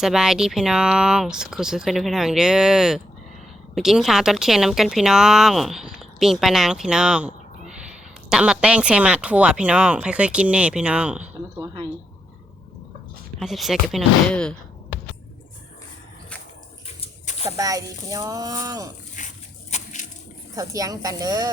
สบายดีพี่น้อง สุขุสุขคนพี่น้องเด้อมากินข้าวตอนเที่ยงน้ำกันพี่น้อง ปิ่งปลานางพี่น้องตำมาแต้งใส่หมากถั่วพี่น้องใครเคยกินแน่พี่น้องแล้วมาถั่วให้มาเสียกับพี่น้องเด้อสบายดีพี่น้องเขาวเที่ยงกันเด้อ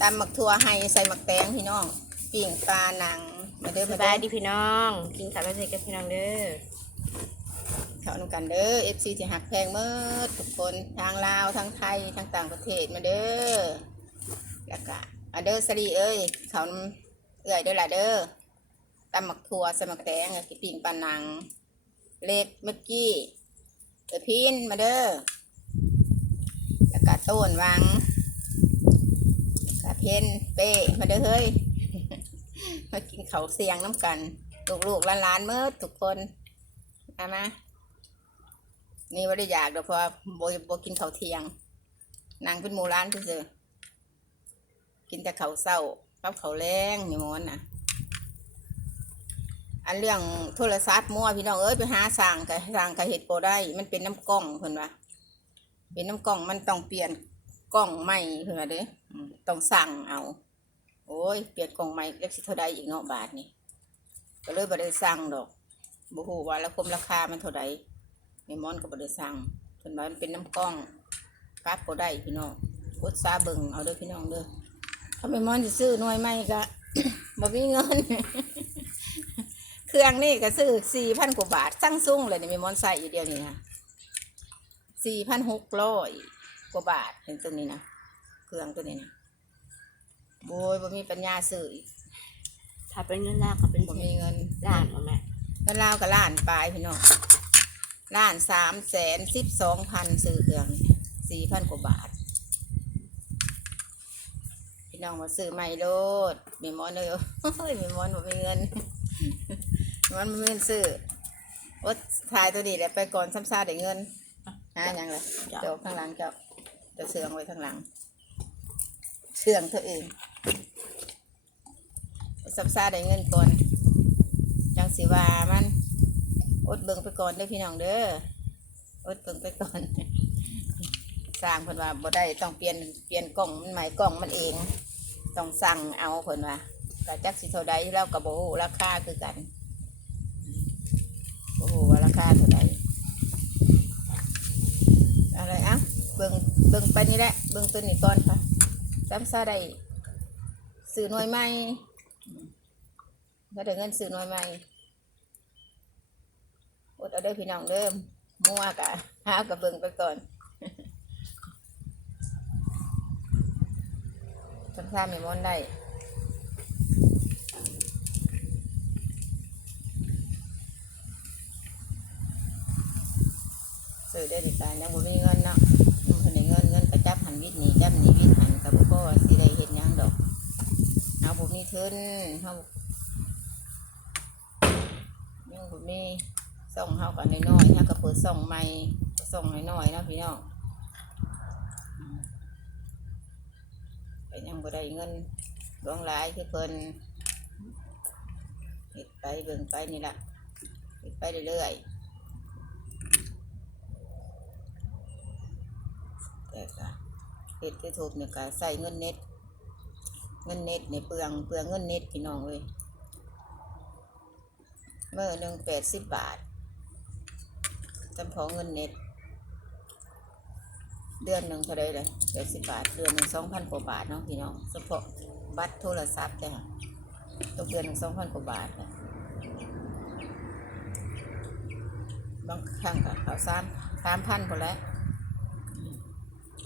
ตำหมักถั่วให้ใส่หมักแตงพี่น้อง ปิ่งปลาหนัง มาเด้อสมาบายเด้อดีพี่น้อง กินข้าวแล้วเสียกับพี่น้องเด้อเขานำกันเด้อเอฟซีที่หักแพงเมื่อทุกคนทางลาวทางไทยทางต่างประเทศมาเด้อแล้วก็มาเด้อสลีเอ้ยเขานำเอื่อยเด้อล่ะเด้อตำหมักถั่วใส่หมักแตงกับปิ่งปลาหนัง เล็กเมื่อกี้เออพินมาเด้อแล้วก็ต้นวังกะเพนเป้มาเด้อเฮ้ย มากินเขาเสียงน้ำกัน ลูกๆหลานๆเมื่อทุกคนเอามานี่ว่าได้อยากดอกเพราะว่าโบโบกินเขาเทียง นางเป็นหมูร้านเฉยๆกินแต่เขาเศร้ากับข้าแรงนี่มอนน่ะอันเรื่องโทรศัพท์มั่วพี่น้องเอ้ยไปหาสั่งกับสั่งกับเห็ดโปได้ มันเป็นน้ำกล้องเพิ่นว่าเป็นน้ำกล้องมันต้องเปลี่ยนกล้องใหม่เพิ่นว่าเด้ต้องสั่งเอา โอ้ยเปลี่ยนกล้องใหม่เล็กสิเท่าใดอีกเนาะบาทนี่ก็เลยบ่ได้สั่งดอกบ่ฮู้ว่าแล้วคมราคามันเท่าใดแม่มอนก็บ่ได้สั่งเพิ่นว่ามันเป็นน้ำกล้องกลับบ่ได้พี่น้องกดซาเบิงเอาเด้อพี่น้องเด้อถ้าแม่มอนสิซื้อหน่วยใหม่ก็บ่มีเงิน เครื่องนี่ก็ซื้อสี่พันกว่าบาทซั่งซุ้งเลยนี่แม่มอนใส่อยู่เดียวนี้นะสี่พันหกร้อยกว่าบาทเห็นตัวนี้นะเครื่องตัวนี้นะ โบยบ่มีปัญญาซื้ออีกถ้าเป็นเงินลาวก็เป็นบ่มีเงินล้านมาแม่เงินลาวกับล้านปลายพี่น้องล้านสามแสนสิบสองพันซื้อเครื่องสี่พันกว่าบาท พี่น้องมาซื้อใหม่โลดแม่มอนเลยโอ้ยแม่มอนบ่มีเงินมันบ่มีเงินซื้อโอ๊ตถ่ายตัวนี้แหละไปก่อนซ้ำซาได้เงินหาอย่างไรเดี๋ยวข้างหลังเจ้าจะเสื่องไว้ข้างหลัง เสื่องเธอเอง ซ้ำซาได้เงินก่อน จังสิว่ามันอดเบิ่งไปก่อนเด้อพี่น้องเด้ออดเบิ่งไปก่อน สร้างเพิ่นว่าบ่ได้ต้องเปลี่ยนเปลี่ยนกล่องมันใหม่กล่องมันเอง ต้องสั่งเอาเพิ่นว่าก็จักสิเท่าใดแล้วก็บ่ฮู้ราคาคือกันบ่ฮู้ว่าราคาเท่าใดอะไรอะเบิ่งเบิ่งไปนี่แหละเบิ่งตัวนี้ก่อนค่ะจำซาได้ซื้อหน่วยใหม่ ก็ได้เงินซื้อหน่วยใหม่อดเอาได้อพี่น้องเด้อมั่วกะหากับเบิ่งไปก่อนทำซ้ำมีมอนได้ซื้อได้ดีการยังบ่มีเงินเนาะมันคนได้เงินเงินกระจับหันวิทย์หนีจับหนีวิทย์หันกับพ่อสิได้เห็นยังดอกเอาบ่มีทุนเฮายังบ่ มีส่งเฮากันน้อยๆเฮาก็เปิดส่งใหม่ส่งน้อยๆเนาะพี่น้องไปยังบ่ได้เงินหลวงหลายคือเพิ่นเฮ็ดไปเบิ่งไปนี่ล่ะเฮ็ดไปเรื่อยๆแต่ก็เฮ็ดยูทูบเนี่ยก็ใส่เงินเน็ต เงินเน็ตเนี่ยเปลืองเปลืองเงินเน็ตพี่น้องเลย เมื่อหนึ่งแปดสิบบาทจำพอเงินเน็ต เดือนหนึ่งเท่าไรเลยแปดสิบบาท เดือนหนึ่งสองพันกว่าบาทเนาะพี่น้องเฉพาะบัตรโทรศัพท์จ้ะตกเดือนหนึ่งสองพันกว่าบาทจ้ะบางครั้งก็เขาสามสามพันพอแล้ว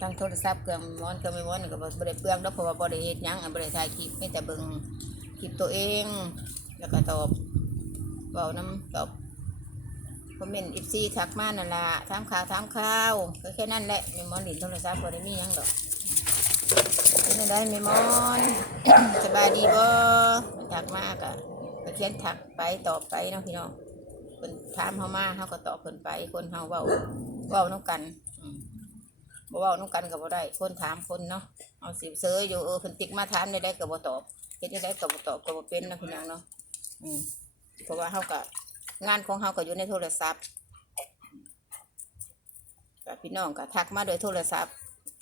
ทางโทรศัพท์เครื่องม้อนเครื่องไม่ม้อนก็บ่ได้เปลืองแล้วเพราะว่าบ่ได้เฮ็ดยังอะบ่ได้ถ่ายคลิปไม่แต่เบิ่งคลิปตัวเอง แล้วก็ตอบ เว้าน้ำตอบคอมเมนต์อีซีทักมานั่นละถามข่าวถามข่าวก็แค่นั้นแหละม่มอนหลินโทรศัพท์บ่ได้มียังดอกเป็นจั่งได้แม่มอนสบายดีบ่ทักมาก็ก็เขียนทักไปตอบไปเนาะพี่น้องเพิ่นถามเฮามาเฮาก็ตอบเพิ่นไป คนเฮาเว้าเว้านํกันบ่เว้านํกันก็บ่ได้ คนถามคนเนาะเอาสิเซยอยู่เออเพิ่นติ๊กมาถามได้ได้ก็บ่ตอบเฮ็ดได้ได้ก็บ่ตอบก็บ่เป็นนะพี่น้องเนาะอืม เพราะว่าเฮาก็งานของเฮาก็อยู่ในโทรศัพท์กับพี่น้องก็ทักมาโดยโทรศัพท์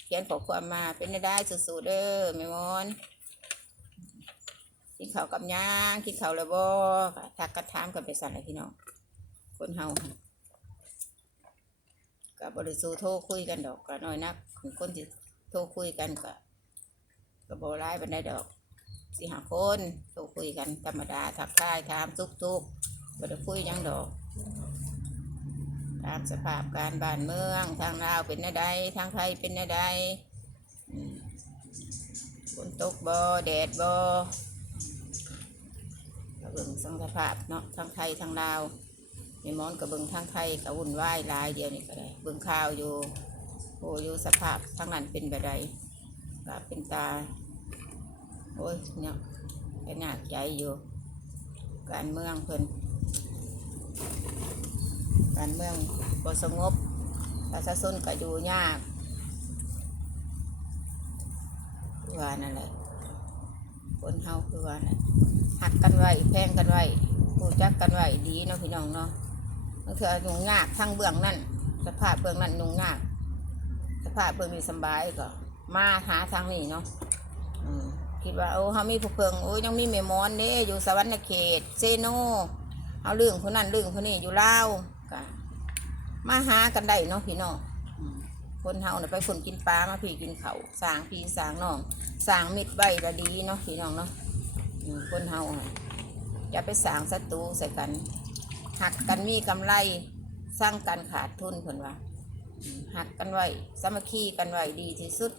เขียนข้อความมาเป็นได้สู้ๆเด้อแม่มอนกินข้าวกับย่างกินข้าวแล้วบ่ก็ทักกันถามกันไปสั่นเลยพี่น้องคนเฮาก็บบริสูโทรคุยกันดอกก็น้อยนักคนที่โทรคุยกันก็ก็บ่ร้ายบันไดดอก สี่หาคนโทรคุยกันธรรมดาทักทายถามทุกๆบ่ได้คุยยังดอก ตามสภาพการบ้านเมืองทางลาวเป็นนวใดทางไทยเป็นนวใดฝนตกบ่แดดบ่ก็เบิ่งสังสภาพเนาะทางไทยทางลาวมีมอนกับเบิ่งทางไทยก็วุ่นวายลายเดียวนี่ก็ได้เบิ่งข่าวอยู่โอ้อยู่สภาพทางนั้นเป็นแบบใดก็เป็นตา โอ้ยเนี่ยก็หนักใจอยู่ การเมืองเพิ่นการเมืองบ่สงบประชาชนก็อยู่ยากว่านั่นแหละคนเฮาคือว่านั่นหักกันไว้แพงกันไว้รู้จักกันไว้ดีเนาะพี่น้องเนาะนั่นคือยุ่งยากทั้งเบื้องนั่นสภาพเบื้องนั่นยุ่งยากสภาพเบื้องนี้สบายก็มาหาทางนี้เนาะอืม คิดว่าโอ้เฮามีผู้เพิงโอ้ยยังมีเมมอนเด้อยู่สวรรณเขตเซโนเอาเรื่องคนนั้นเรื่องคนนี้อยู่เล่าวก็มาหากันได้เนาะพี่น้องคนเฮาน่ะไปคนกินปลามาพี่กินเขาสางพี่สางน้องสางมิตรไว้ละดีเนาะพี่น้องเนาะอืมคนเฮาอะอย่าไปสางศัตรูใส่กัน หักกันมีกำไรสร้างกันขาดทุนเพิ่นว่าอืมหักกันไว้สามัคคีกันไว้ดีที่สุด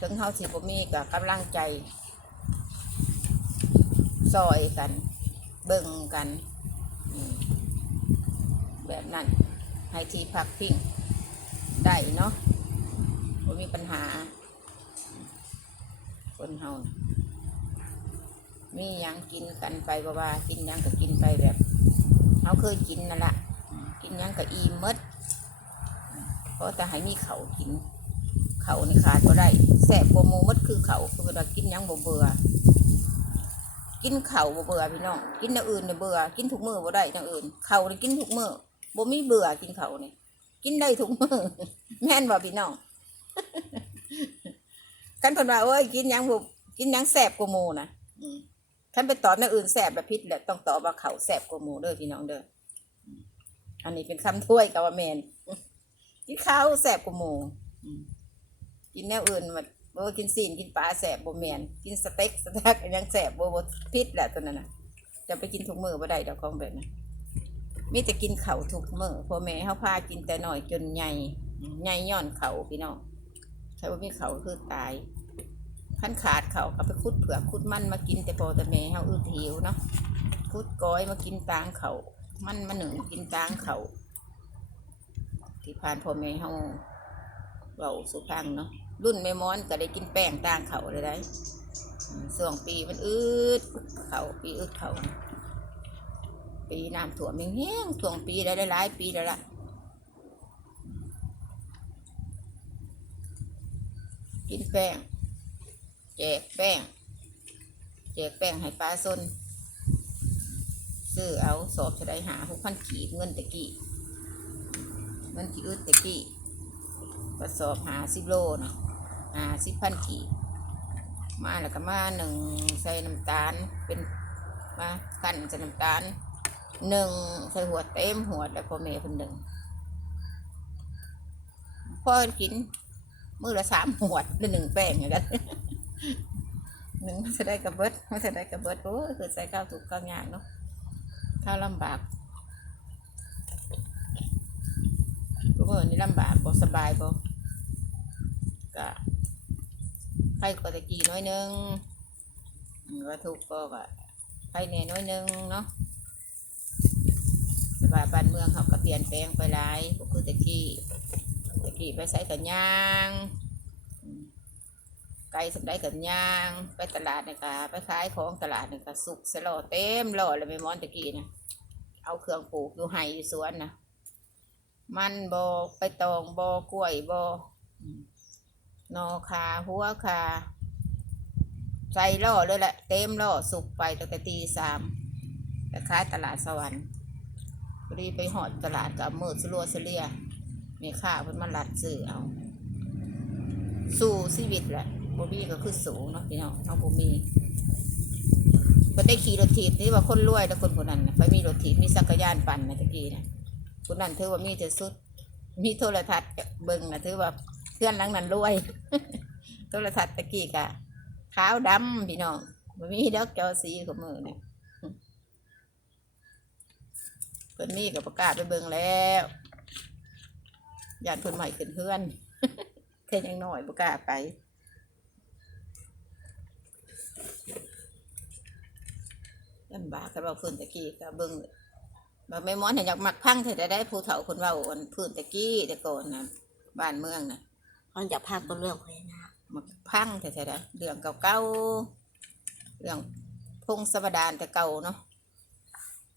ถึงเฮาสิบ่มีก็กำลังใจซอยกัน เบิ่งกัน แบบนั้น ให้ที่พักพิงได้เนาะบ่มีปัญหา คนเฮามียังกินกันไปบ่ว่า กินยังก็กินไปแบบเฮาเคยกินนั่นละกินยังก็อิ่มดเพราะแต่ให้มีเขากิน เขานี่ขาดก็ได้แสบกว่ามูหมดคือเขาคือว่ากินยังบ่เบื่อกินเข้าบ่เบื่อพี่น้องกินอย่างอื่นเนี่ยเบื่อกินทุกมือบ่ได้อย่างอื่นเข้าวนี่กินทุกมือบ่มีเบื่อกินเข้าวนี่ยกินได้ทุกมือแม่นบ่พี่น้องคันเพิ่นว่าโอ้ยกินยังบ่กินยังแซ่บกว่ามูนะอืมคันไปตอบอย่างอื่นแซ่บแบบผิดแหละต้องตอบว่าเข้าแซ่บกว่ามูเด้อพี่น้องเด้ออันนี้เป็นคำถ้วยกับว่าแม่นกินข้าวแซ่บกว่าหมู่อืม กินแนวอื่นมันบ่ว่ากินซีนกินปลาแซ่บบ่แมนกินสเต็กสเต็กยังแซ่บบ่บ่ผิดแหละตัวนั้นน่ะจะไปกินทุกมื้อบ่ได้ดอกของแบบนั้นมีแต่กินเข้าทุกมื้อพ่อแม่เฮาพากินแต่น้อยจนใหญ่ใหญ่ย้อนเข้าพี่น้องใช่ว่ามีเข้าคือตายคันขาดเข้าก็ไปขุดเผือกขุดมันมากินแต่พอแต่แม่เฮาอึดหิวเนาะขุดก้อยมากินตางเข้ามันมาหนึ่งกินตางเข้าที่ผ่านพ่อแม่เฮาเว้าสุพังเนาะ รุ่นแม่ม้อนก็ได้กินแป้งต่างเขาเลยได้ส่วงปีมันอืดเขาปีอืดเขาปีน้ำท่วมแห้งส่วงปีได้หลายปีแล้วล่ะกินแป้งแจกแป้งแจกแป้งให้ปลาซนซื้อเอาสอบจะได้หาหกพันกีบเงินตะกี้เงินที่อึดตะกี้กระสอบหาสิบโลนะ หาสิบพันกีบมาแล้วก็มาหนึ่งใส่น้ำตาลเป็นมาขั้นใส่น้ำตาลหนึ่งใส่หัวเต็มหัวแล้วพอแม่เพิ่นหนึ่งพ่อกินมือละสามหัวหรือหนึ่งแป้งอย่างกันหนึ่งจะได้กระเบิดไมันจะได้กระเบิดโอ้คือใส่ข้าวถูกข้าวยากเนาะข้าวลำบากทุกคนนี่ลำบากบ่สบายบ่ก็ ใครก็ตะกี้น้อยหนึงอืมว่าทุกก็ก็ใครแน่น้อยหนึงเนาะสบาบ้านเมืองเขาก็เปลี่ยนแปลงไปหลายก็คือตะกี้ตะกี้ไปใส่กันยางไกลสักได้กันยางไปตลาดนี่ก็ไปขายของตลาดนี่ก็สุกสลอเต็มหล่อเลยไม่มอนตะกี้นะเอาเครื่องปลูกอยู่ไห้อยู่สวนนะมันบอไปตองบอกล้วยบอ นอคาหัวคาใส่ล่อเลยแหละ เต็มล่อสุกไปตั้งแต่ตีสามแต่ค้ายตลาดสวรรค์พอดีไปหอดตลาดกับมืดสลัวสเลียมีค่าเพิ่นมาลัดซื้อเอา สู่ชีวิตแหละบ่มีก็คือสูงเนาะพี่น้องเอาบ่มีก็ได้ขี่รถถีบนี่ว่าคนรวยแต่คนคนนั้นนะไปมีรถถีบมีจักรยานปั่นนะตะกี้นะคนนั้นถือว่ามีแต่สุด มีโทรทัศน์เบิ่งนะถือว่า พื่อนหลังนั้นรวย โทรทัศน์ตะกี้กะขาวดำพี่น้องบ่มีดอกจอสีของมือเนี่ยเพิ่นมีกับประกาศไปเบิ่งแล้วยานเพิ่นใหม่ขึ้นเพื่อนเท่ยังหน้อยประกาศไปลำบากกับเราพื้นตะกี้ก็เบิ่งบ่แม่ม้อนเห็นอยากมักพังเธอได้ผู้เฒ่าคนว่าอันพื้นตะกี้แต่ก่อนนะบ้านเมืองนะ มันจะพากตัวเรื่องพญานาคมักพังเธอได้เรื่องเก่าๆเรื่องพงศาวดารแต่เก่าเนาะ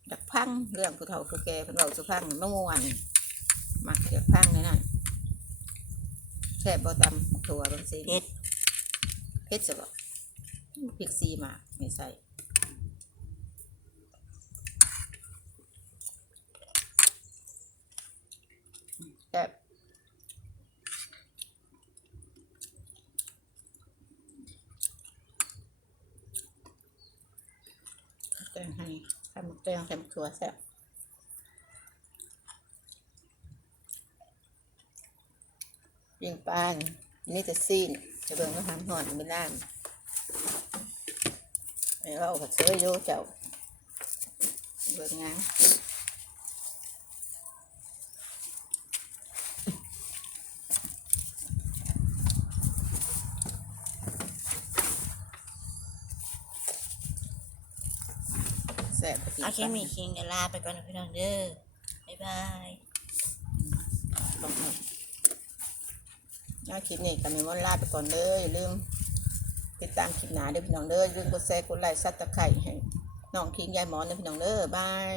อยากพังเรื่องผู้เฒ่าผู้แก่คนเว้าสุพังเมื่อวานมักอยากพังในนั้นแค่บ่ตำถั่วบางสิ่งเฮ็ดเพชรจะบอกพริกซีหมากไม่ใส่ แต่แตงให้ทำแตงใส่หมกถั่วแซ่บยิงปานนี่จะซีนจะเบิ่งก็ทำหอนไม่น้ำไอ้เราผัดเสื้อโยเจ้าเบิ่งงาน แซ่บกะทิโอเคมีคิงเดี๋ยวลาไปก่อนนะพี่น้องเด้อบ๊ายบายต้องให้เอาคลิปนี้ก็มีมอนลาไปก่อนเด้ออย่าลืมติดตามคลิปหนาเด้อพี่น้องเด้ออย่าลืมกดแชร์กดไลค์ซับตะไคร้ให้น้องคิงยายหมอนเด้อพี่น้องเด้อบาย